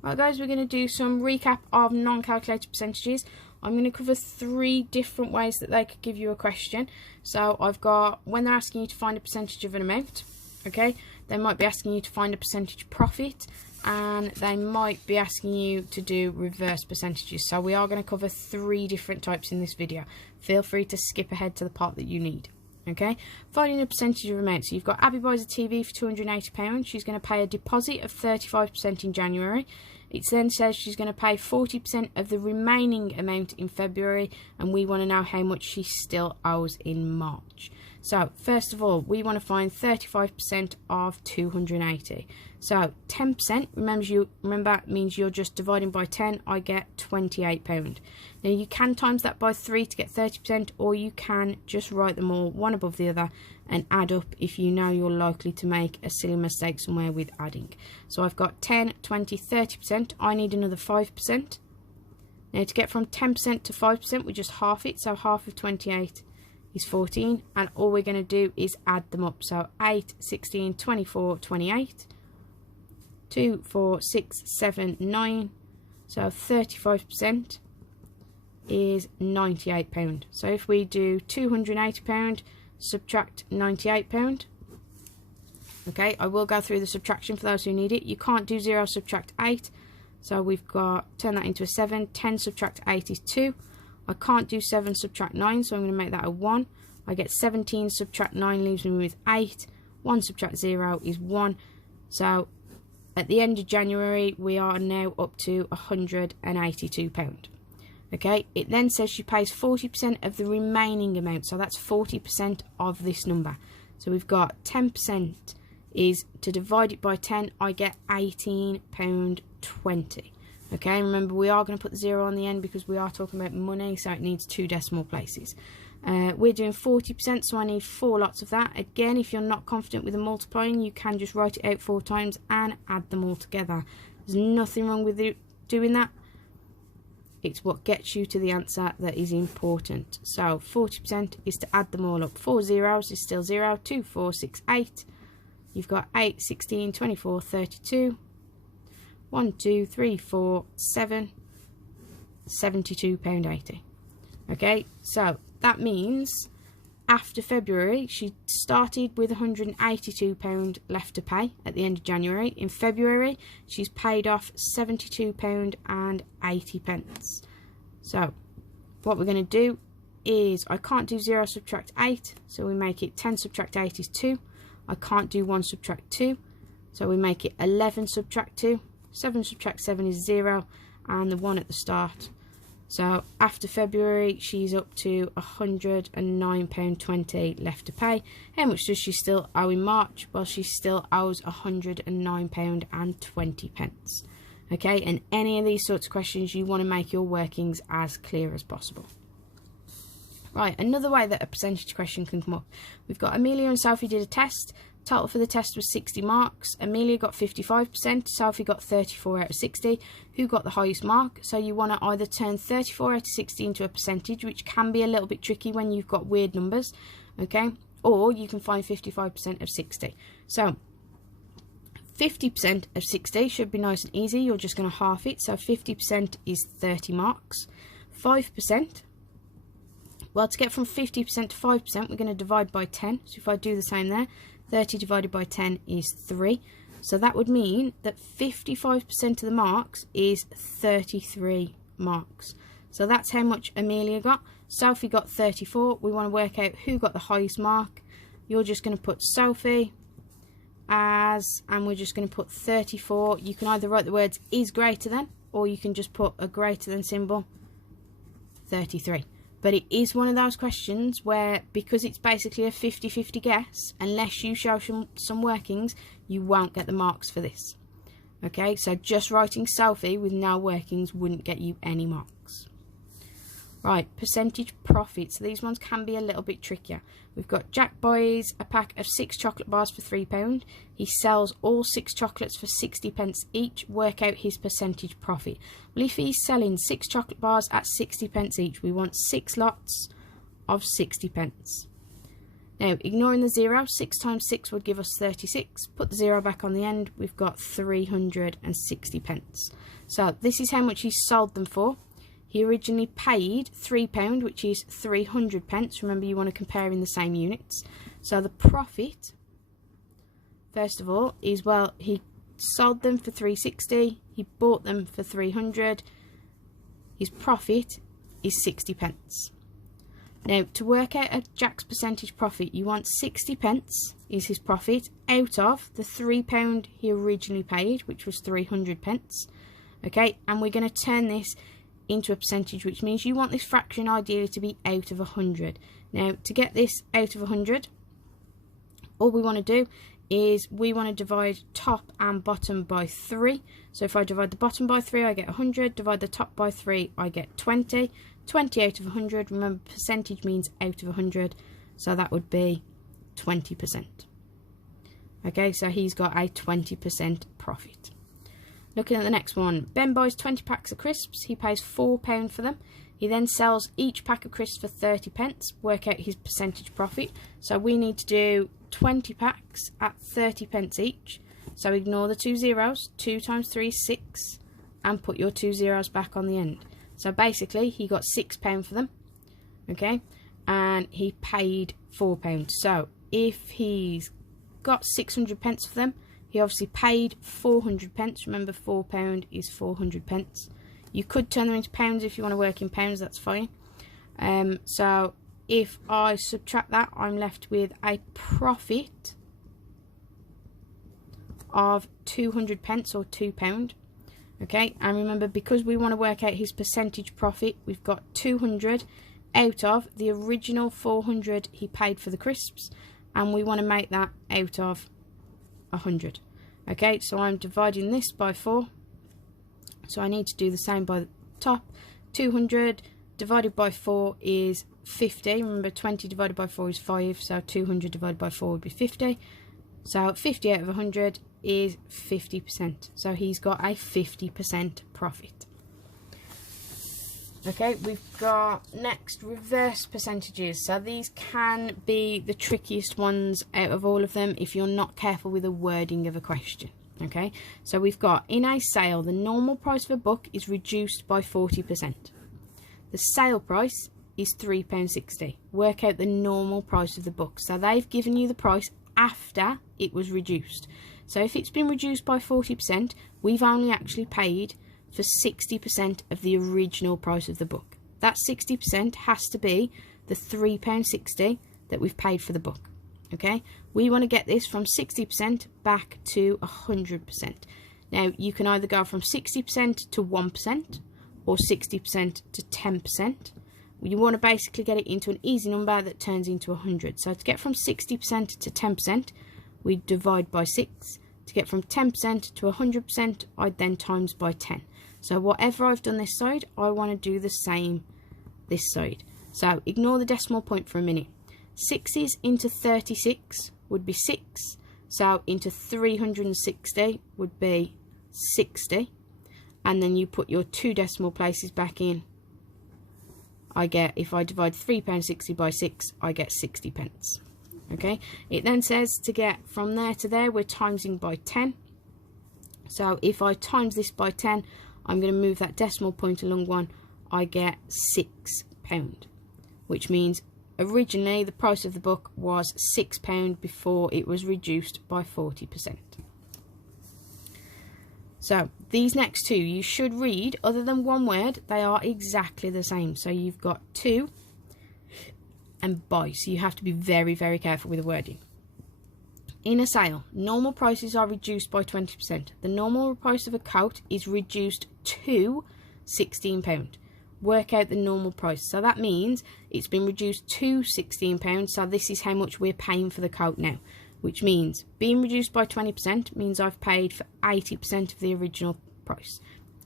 Right guys, we're going to do some recap of non-calculated percentages. I'm going to cover 3 different ways that they could give you a question. So I've got when they're asking you to find a percentage of an amount, okay, they might be asking you to find a percentage profit, and they might be asking you to do reverse percentages. So we are going to cover 3 different types in this video. Feel free to skip ahead to the part that you need. Okay, finding a percentage of amount. So you've got Abby buys a TV for £280. She's going to pay a deposit of 35% in January. It then says she's going to pay 40% of the remaining amount in February, and we want to know how much she still owes in March. So first of all, we want to find 35% of 280. So 10%, remember means you're just dividing by 10. I get £28. Now you can times that by 3 to get 30%, or you can just write them all one above the other and add up if you know you're likely to make a silly mistake somewhere with adding. So I've got 10, 20, 30%. I need another 5%. Now to get from 10% to 5%, we just half it. So half of 28 is 14, and all we're going to do is add them up. So 8, 16, 24, 28, 2, 4, 6, 7, 9. So 35% is £98. So if we do £280, subtract £98. Okay, I will go through the subtraction for those who need it. You can't do 0 subtract 8, so we've got, turn that into a 7. 10 subtract 8 is 2. I can't do 7 subtract 9, so I'm going to make that a 1. I get 17 subtract 9 leaves me with 8. 1 subtract 0 is 1. So at the end of January, we are now up to £182. Okay, it then says she pays 40% of the remaining amount, so that's 40% of this number. So we've got 10% is to divide it by 10, I get £18.20. Okay, remember we are going to put the 0 on the end because we are talking about money, so it needs 2 decimal places. We're doing 40%, so I need 4 lots of that. Again, if you're not confident with the multiplying, you can just write it out 4 times and add them all together. There's nothing wrong with doing that. It's what gets you to the answer that is important. So 40% is to add them all up. 4 zeros is still 0. 2, 4, 6, 8. You've got 8, 16, 24, 32. 1, 2, 3, 4, 7. £72.80. Okay, so that means after February, she started with £182 left to pay at the end of January. In February, she's paid off £72.80. So what we're going to do is, I can't do 0 subtract 8, so we make it 10 subtract 8 is 2. I can't do 1 subtract 2, so we make it 11 subtract 2. 7 subtract 7 is 0, and the 1 at the start. So after February, she's up to £109.20 left to pay. How much does she still owe in March? Well, she still owes £109.20. Okay, and any of these sorts of questions, you want to make your workings as clear as possible. Right, another way that a percentage question can come up. We've got Amelia and Sophie did a test. Total for the test was 60 marks. Amelia got 55%, Sophie got 34 out of 60. Who got the highest mark? So you want to either turn 34 out of 60 into a percentage, which can be a little bit tricky when you've got weird numbers, okay? Or you can find 55% of 60. So 50% of 60 should be nice and easy. You're just going to half it. So 50% is 30 marks. 5%. Well, to get from 50% to 5%, we're going to divide by 10. So if I do the same there, 30 divided by 10 is 3. So that would mean that 55% of the marks is 33 marks. So that's how much Amelia got. Sophie got 34. We want to work out who got the highest mark. You're just going to put Sophie as, and we're just going to put 34. You can either write the words is greater than, or you can just put a greater than symbol, 33. But it is one of those questions where, because it's basically a 50-50 guess, unless you show some workings, you won't get the marks for this. Okay, so just writing Sophie with no workings wouldn't get you any marks. Right, percentage profit. So these ones can be a little bit trickier. We've got Jack buys a pack of 6 chocolate bars for £3. He sells all 6 chocolates for 60p each. Work out his percentage profit. Well, if he's selling 6 chocolate bars at 60p each, we want 6 lots of 60p. Now, ignoring the 0, 6 times 6 would give us 36. Put the 0 back on the end, we've got 360 pence. So this is how much he sold them for. He originally paid £3, which is 300 pence. Remember, you want to compare in the same units. So the profit, first of all, is, well, he sold them for 360. He bought them for 300. His profit is 60 pence. Now, to work out Jack's percentage profit, you want 60 pence is his profit out of the £3 he originally paid, which was 300 pence. Okay, and we're going to turn this into a percentage, which means you want this fraction ideally to be out of 100. Now, to get this out of 100, all we want to do is we want to divide top and bottom by 3. So if I divide the bottom by 3, I get 100. Divide the top by 3, I get 20. 20 out of 100. Remember, percentage means out of 100. So that would be 20%. Okay, so he's got a 20% profit. Looking at the next one. Ben buys 20 packs of crisps. He pays £4 for them. He then sells each pack of crisps for 30 pence. Work out his percentage profit. So we need to do 20 packs at 30 pence each. So ignore the 2 zeros. 2 times 3 is 6. And put your 2 zeros back on the end. So basically, he got £6 for them. Okay. And he paid £4. So if he's got 600 pence for them, he obviously paid 400 pence. Remember, £4 is 400 pence. You could turn them into pounds if you want to work in pounds, that's fine. So if I subtract that, I'm left with a profit of 200 pence or £2. Okay, and remember, because we want to work out his percentage profit, we've got 200 out of the original 400 he paid for the crisps, and we want to make that out of 100. Okay, so I'm dividing this by 4. So I need to do the same by the top. 200 divided by 4 is 50. Remember, 20 divided by 4 is 5. So 200 divided by 4 would be 50. So 50 out of 100 is 50%. So he's got a 50% profit. Okay, we've got next reverse percentages. So these can be the trickiest ones out of all of them if you're not careful with the wording of a question. Okay, so we've got, in a sale, the normal price of a book is reduced by 40%. The sale price is £3.60. Work out the normal price of the book. So they've given you the price after it was reduced. So if it's been reduced by 40%, we've only actually paid for 60% of the original price of the book. That 60% has to be the £3.60 that we've paid for the book. Okay, we want to get this from 60% back to 100%. Now, you can either go from 60% to 1% or 60% to 10%. You want to basically get it into an easy number that turns into 100. So to get from 60% to 10%, we divide by 6. To get from 10% to 100%, I'd then times by 10. So whatever I've done this side, I want to do the same this side. So ignore the decimal point for a minute. 6's into 36 would be 6. So into 360 would be 60. And then you put your 2 decimal places back in. I get, if I divide £3.60 by 6, I get 60 pence. Okay, it then says to get from there to there, we're timesing by 10. So if I times this by 10, I'm going to move that decimal point along one. I get £6, which means originally the price of the book was £6 before it was reduced by 40%. So these next two you should read, other than one word, they are exactly the same. So you've got to and buy, so you have to be very, very careful with the wording. In a sale, normal prices are reduced by 20%. The normal price of a coat is reduced to £16. Work out the normal price. So that means it's been reduced to £16. So this is how much we're paying for the coat now, which means being reduced by 20% means I've paid for 80% of the original price.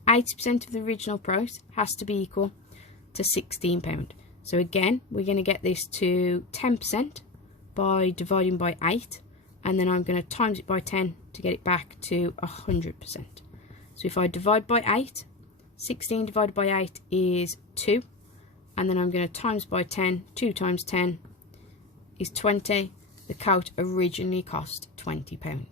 80% of the original price has to be equal to £16. So again, we're going to get this to 10% by dividing by 8, and then I'm going to times it by 10 to get it back to 100%. So if I divide by 8, 16 divided by 8 is 2, and then I'm going to times by 10, 2 times 10 is 20. The coat originally cost £20.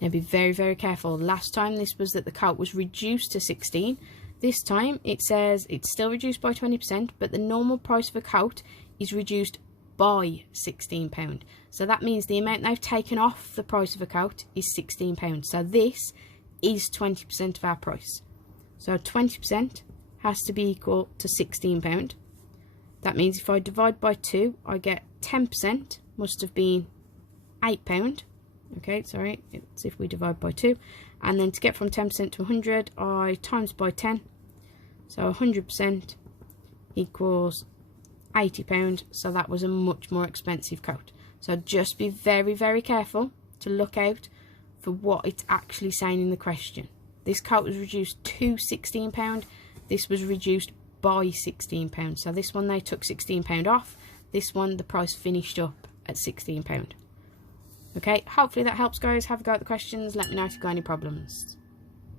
Now be very, very careful. Last time this was that the coat was reduced to 16. This time it says it's still reduced by 20%, but the normal price of a coat is reduced by £16. So that means the amount they've taken off the price of a coat is £16. So this is 20% of our price. So 20% has to be equal to £16. That means if I divide by 2, I get 10% must have been £8. Okay, sorry, it's if we divide by 2. And then to get from 10% to 100, I times by 10. So 100% equals £80. So that was a much more expensive coat. So just be very, very careful to look out for what it's actually saying in the question. This coat was reduced to £16. This was reduced by £16. So this one they took £16 off. This one the price finished up at £16. Okay, hopefully that helps, guys. Have a go at the questions. Let me know if you've got any problems.